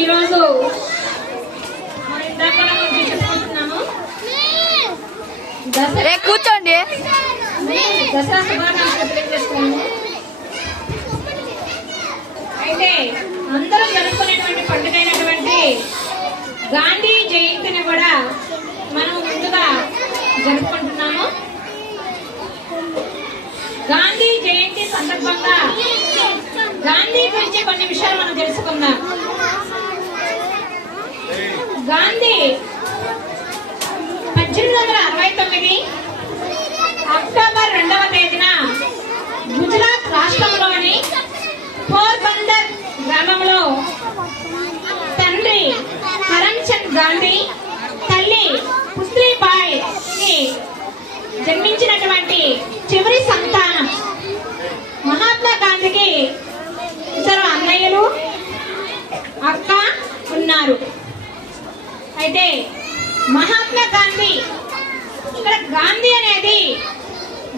ఈరోజు తీసుకుంటున్నాము కూర్చోండి. దసరా శుభాకాంక్షలు తెలియజేస్తున్నాము. అయితే అందరూ జరుపుకునేటువంటి పండుగ అయినటువంటి గాంధీ జయంతిని కూడా మనం ముందుగా జరుపుకుంటున్నాము. గాంధీ జయంతి సందర్భంగా గాంధీ గురించి కొన్ని విషయాలు మనం తెలుసుకుందాం. గాంధీ 1869 అక్టోబర్ 2వ తేదీన గుజరాత్ రాష్ట్రంలోని పోర్బందర్ గ్రామంలో తండ్రి కరమ్చంద్ గాంధీ, తల్లి పుత్రీబాయి జన్మించినటువంటి చివరి సంతానం. మహాత్మా గాంధీకి ఇద్దరు అన్నయ్యలు, అక్క ఉన్నారు. అయితే మహాత్మా గాంధీ, ఇక్కడ గాంధీ అనేది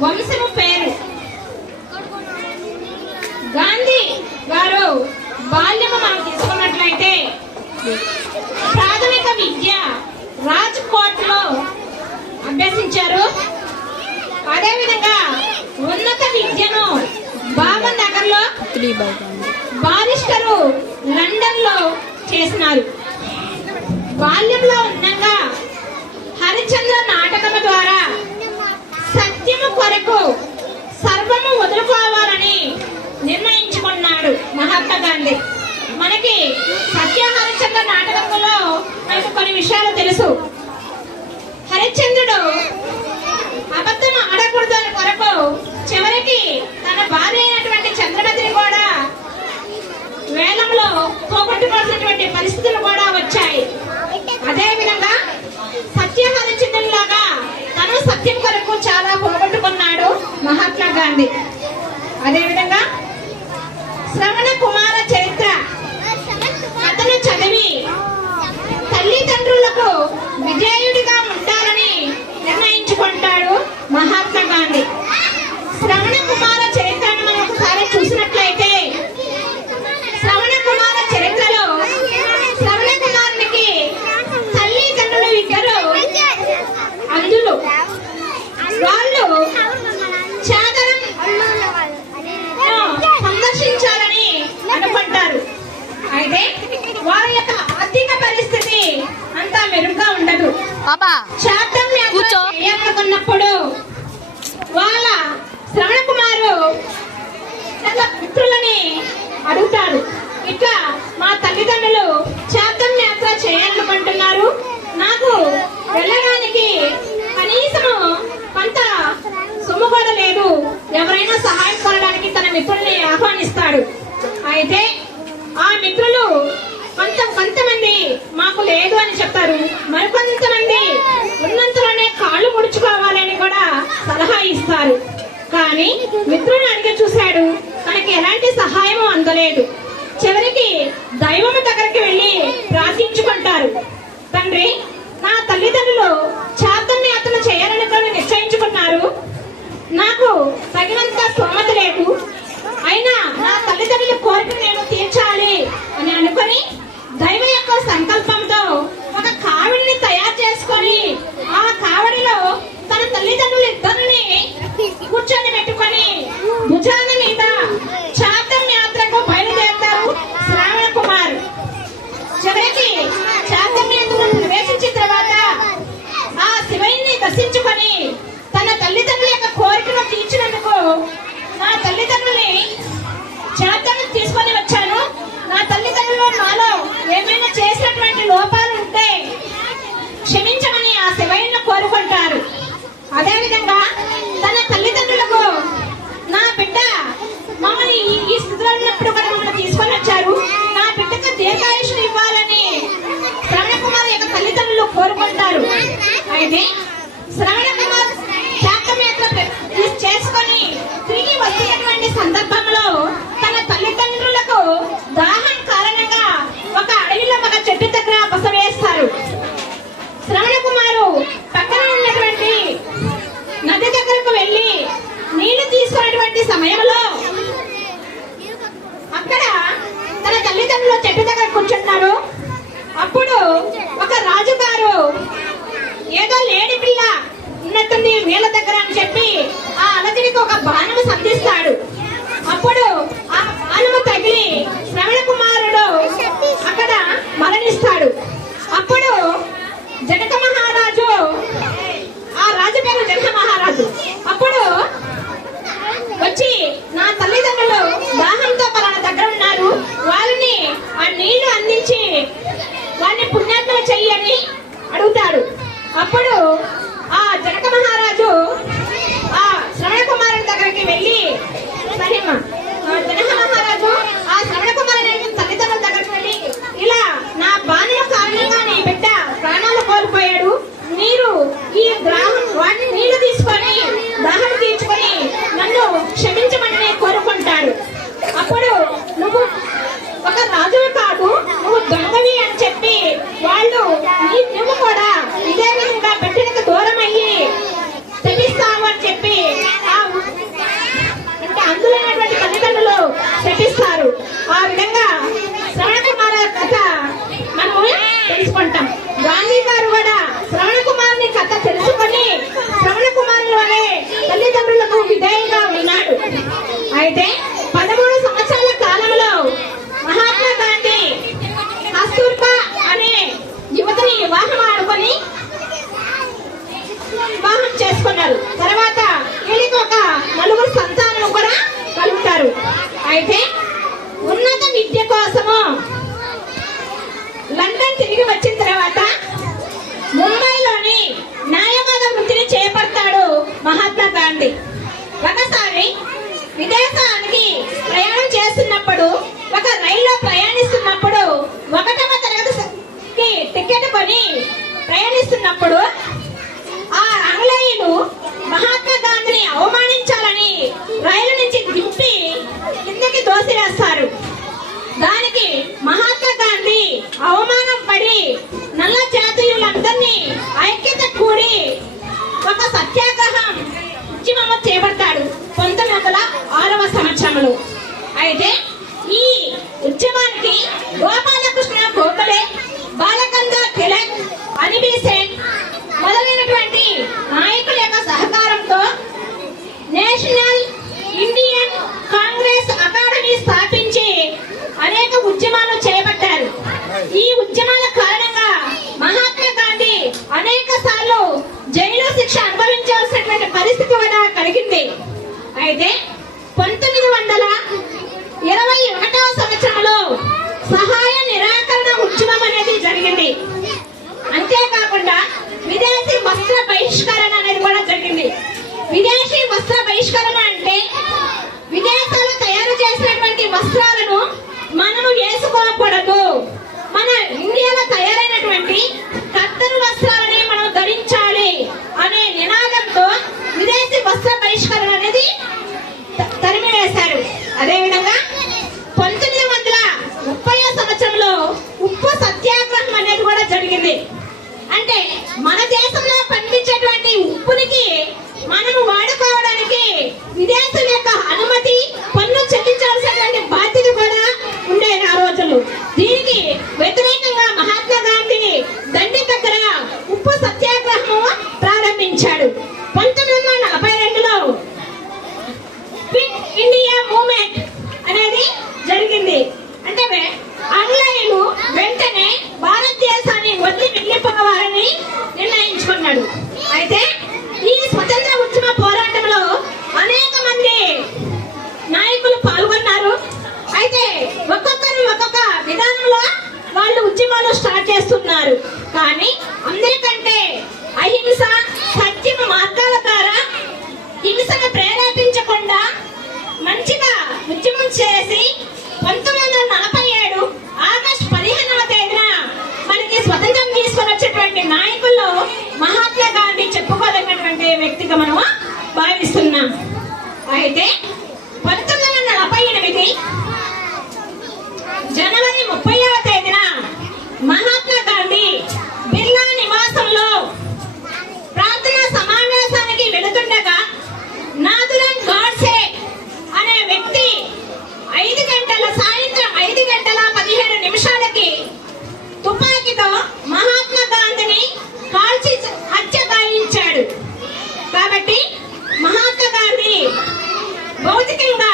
వంశము పేరు. గాంధీ గారు బాల్యము మనం తీసుకున్నట్లయితే ప్రాథమిక విద్య రాజ్కోట్ లో అభ్యసించారు. అదేవిధంగా ఉన్నత విద్యను భావనగర్ లో, బారిస్టరు లండన్ లో చేసినారు. బాల్యంలో ఉండగా హరిశ్చంద్ర నాటకము ద్వారా సత్యము కొరకు సర్వము వదులుకోవాలని నిర్ణయించుకున్నాడు మహాత్మా గాంధీ. మనకి సత్య హరిశ్చంద్ర నాటకంలో మనకు కొన్ని విషయాలు తెలుసు. హరిశ్చంద్రుడు అబద్ధం ఆడకూడదని కొరకు చివరికి తన భార్య అయినటువంటి చంద్రమతిని కూడా వేలంలో పోగొట్టుకోవాల్సినటువంటి పరిస్థితులు కూడా వచ్చాయి. అదే విధంగా సత్య హరిశ్చంద్రులాగా తను సత్యం కొరకు చాలా పోగొట్టుకున్నాడు మహాత్మా గాంధీ. అదే విధంగా శ్రవణ కుమార చరిత్ర అతను చదివి తల్లిదండ్రులకు విజేయుడిగా ఉండాలని నిర్ణయించుకుంటాడు మహాత్మా గాంధీ. శ్రవణ కుమార చరిత్రను మనం ఒకసారి చూసినట్లయితే శ్రవణ కుమార చరిత్రలో శ్రవణ కుమారునికి తల్లిదండ్రులు ఇద్దరు అందులు. వాళ్ళు చాదరం సందర్శించాలని అనుకుంటారు. అయితే వారి యొక్క ఆర్థిక పరిస్థితి అంతా మెరుగ్గా ఉండదు. చేయాలనుకున్నప్పుడు వాళ్ళ శ్రవణ కుమారు మిత్రులని అడుగుతాడు. ఇట్లా మా తల్లిదండ్రులు చార్ధం యాత్ర చేయాలనుకుంటున్నారు, నాకు వెళ్ళడానికి కనీసము కొంత సొమ్ము కూడా లేదు, ఎవరైనా సహాయం కోరడానికి తన మిత్రుల్ని ఆహ్వానిస్తాడు. అయితే ఆ మిత్రులు కొంతమంది మాకు లేదు అని చెప్తారు, మరికొంతమంది ఉన్నంతలోనే కాళ్ళు ముడుచుకోవాలని కూడా సలహా ఇస్తారు. కానీ మిత్రుని అడిగి చూశాడు, తనకి ఎలాంటి సహాయము అందలేదు. చివరికి దైవము దగ్గరికి వెళ్ళి ప్రార్థించుకుంటారు. తండ్రి, నా తల్లిదండ్రులు చార్ధం యాత్ర చేయాలని నిశ్చయించుకున్నారు, నాకు తగినంత స్తోమత లేదు, అయినా నా తల్లిదండ్రుల కోరికను నేను తీర్చాలి అని అనుకుని దైవ యొక్క సంకల్పంతో ఒక కావిడిని తయారు చేసుకొని ఆ కావిడిలో తన తల్లిదండ్రులు ఇద్దరిని కూర్చొని పెట్టుకొని భుజాల మీద చార్ధం యాత్రకు బయలుదేరుతారు శ్రావణ కుమార్. చివరికి చార్ధం యాత్రను ప్రవేశించిన తర్వాత ఆ శివయ్యని దర్శించుకొని తన తల్లిదండ్రుల యొక్క కోరికను తీర్చినందుకు, నా తల్లిదండ్రుల్ని చార్ధం తీసుకొని వచ్చాను, నా తల్లిదండ్రులు నాలో ఏమైనా చేసినటువంటి లోపాలు ఉంటే క్షమించమని ఆ శివయ్యను కోరుకుంటారు. అదేవిధంగా తన తల్లిదండ్రులకు, నా బిడ్డ మమ్మల్ని ఈ స్థితిలో ఉన్నప్పుడు కూడా మమ్మల్ని తీసుకొని వచ్చారు, నా బిడ్డకు దీర్ఘాయుష్ను ఇవ్వాలని శ్రవణ కుమార్ యొక్క తల్లిదండ్రులు కోరుకుంటారు. అయితే శ్రవణ కుమార్ చార్ధం యాత్ర చేసుకొని తిరిగి వచ్చినటువంటి సందర్భంలో తన తల్లిదండ్రులకు దాహం కారణంగా ఒక అడవిలో ఒక చెట్టు దగ్గర బస వేస్తారు. శ్రవణ కుమారు పక్కన ఉన్నటువంటి నది దగ్గరకు వెళ్ళి నీళ్లు తీసుకున్నటువంటి సమయంలో అక్కడ తల్లిదండ్రులు చెట్టు దగ్గర కూర్చుంటారు. అప్పుడు ఒక రాజుగారు ఏదో లేడి పిల్ల ఉన్నట్టుంది వీళ్ళ దగ్గర అని చెప్పి ఆ అలజడికి ఒక బాణము సంధిస్తాడు. అప్పుడు ఆ బాణము తగిలి శ్రవణ కుమారుడు అక్కడ మరణిస్తాడు. అప్పుడు జనక మహారాజు, ఆ రాజు పేరు జనక మహారాజు, అప్పుడు వచ్చి నా తల్లిదండ్రులు దాహంతో పలానా దగ్గర ఉన్నారు, వాళ్ళని ఆ నీళ్లు అందించి వాళ్ళని పుణ్యాత్మలు చెయ్యని అడుగుతాడు. అప్పుడు ఆ జనక మహారాజు ఆ శ్రవణ కుమారుడి దగ్గరికి వెళ్ళి జనక మహారాజు ఆ శ్రవణ కుమారుడి తల్లిదండ్రుల దగ్గరికి వెళ్ళి ఇలా నా బాణం కారణంగా నీ బిడ్డ ప్రాణాలు కోల్పోయాడు, మీరు ఈ గ్రామం వాటిని నీళ్లు తీసుకొని దాహం తీర్చుకొని నన్ను క్షమించమని కోరుకుంటాడు. అప్పుడు నువ్వు ఒక రాజువు కాదు, నువ్వు దొంగవి అని చెప్పి వాళ్ళు నువ్వు కూడా ఇదే విధంగా బిడ్డలకు దూరం అయ్యి శపిస్తావు అని చెప్పి అంటే అందులోనటువంటి తల్లిదండ్రులు శపిస్తారు. ఆ విధంగా శ్రవణ కుమార కథ మనము తెలుసుకుంటాం. గాంధీ గారు కూడా శ్రవణ కుమారుని కథ తెలుసుకొని శ్రవణ కుమారుల వలె తల్లిదండ్రులకు విధేయంగా ఉన్నాడు. అయితే 13 సంవత్సరాల కాలంలో మహాత్మా గాంధీ కస్తూర్బా అనే యువతిని వివాహం ఆడుకొని వివాహం చేసుకున్నారు. తర్వాత వీళ్ళకి ఒక 4 సంతానం కూడా కలుగుతారు. అయితే ఉన్నత విద్య కోసము లండన్ తిరిగి వచ్చిన తర్వాత ముంబైలోని న్యాయవాద వృత్తిని చేపడతాడు మహాత్మా గాంధీ. ఒకసారి విదేశానికి ప్రయాణం చేస్తున్నప్పుడు ఒక రైల్లో ప్రయాణిస్తున్నప్పుడు 1వ తరగతికి టికెట్ కొని ప్రయాణిస్తున్నప్పుడు ఆ ఆంగ్లేయులు మహాత్మా గాంధీని అవమానించాలని రైలు నుంచి దింపి కిందకి దోసివేస్తారు. దానికి మహాత్మా గాంధీ అవమానం పడి నల్ల జాతీయులందరినీ ఐక్యత కూడి ఒక సత్యాగ్రహం ఉద్యమం చేపడతాడు 1906వ సంవత్సరంలో. అయితే ఈ ఉద్యమానికి గోపాలకృష్ణ గోఖలే, బాలగంగాధర్ తిలక్, అనిబెసెంట్ మొదలైనటువంటి నాయకుల యొక్క సహకారంతో నేషనల్ ఇండియన్ కాంగ్రెస్ అకాడమీ స్థాపించి అనేక ఉద్యమాలు చేపట్టారు. ఈ ఉద్యమాల కారణంగా మహాత్మా గాంధీ అనేక సార్లు జైలు శిక్ష అనుభవించాల్సినటువంటి పరిస్థితి కూడా కలిగింది. అయితే 1921వ సంవత్సరంలో సహాయ నిరాకరణ ఉద్యమం అనేది జరిగింది. అంతేకాకుండా విదేశీ వస్త్ర బహిష్కరణ అనేది కూడా జరిగింది. విదేశీ వస్త్ర బహిష్కరణ అంటే విదేశాలు తయారు చేసినటువంటి వస్త్రాలను మనము వేసుకోకూడదు, మన ఇండియాలో తయారైనటువంటి కత్తరు వస్త్రాలని మనం ధరించాలి అనే నినాదంతో విదేశీ వస్త్ర బహిష్కరణ అనేది తరిమివేశారు. అదేవిధంగా 1930వ సంవత్సరంలో ఉప్పు సత్యాగ్రహం అనేది కూడా జరిగింది. అంటే మన దేశంలో పండించేటువంటి ఉప్పునికి మనము వాడుకోవడానికి విదేశీయుల యొక్క అనుమతి, పన్ను చెల్లించాల్సినటువంటి బాధ్యత కూడా ఉండేది ఆ రోజులు. దీనికి వ్యతిరేకంగా మహాత్మా గాంధీ దండి దగ్గర ఉప్పు సత్యాగ్రహం ప్రారంభించాడు. 1942లో క్విట్ ఇండియా మూవ్మెంట్ అనేది జరిగింది. అంటే ఆంగ్లేయులు వెంటనే భారతదేశాన్ని వదిలి వెళ్ళిపోవాలని నిర్ణయించుకున్నాడు. అయితే ఈ స్వతంత్ర ఉద్యమ పోరాటంలో అనేక మంది నాయకులు పాల్గొన్నారు. అయితే ఒక్కొక్కరు ఒక్కొక్క విధానంలో వాళ్ళు ఉద్యమాలు స్టార్ట్ చేస్తున్నారు. కానీ అందరికంటే అహింస, సత్యం మార్గాల ద్వారా హింసను ప్రేరేపించకుండా మంచిగా ఉద్యమం చేసి 1947 ఆగస్టు 15వ తేదీన మనకి స్వతంత్రం తీసుకొని వచ్చేటువంటి నాయకుల్లో మహాత్మా గాంధీ చెప్పుకోదగినటువంటి వ్యక్తిగా మనం భావిస్తున్నాం. అయితే 1948 జనవరి 30వ తేదీన మహాత్మా గాంధీ బిర్లా నివాసంలో ప్రార్థనా సమావేశానికి వెళుతుండగా నాథురామ్ గోడ్సే అనే వ్యక్తి సాయంత్రం 5 గంటల 15 కాబట్టి మహాత్మా గాంధీ భౌతికంగా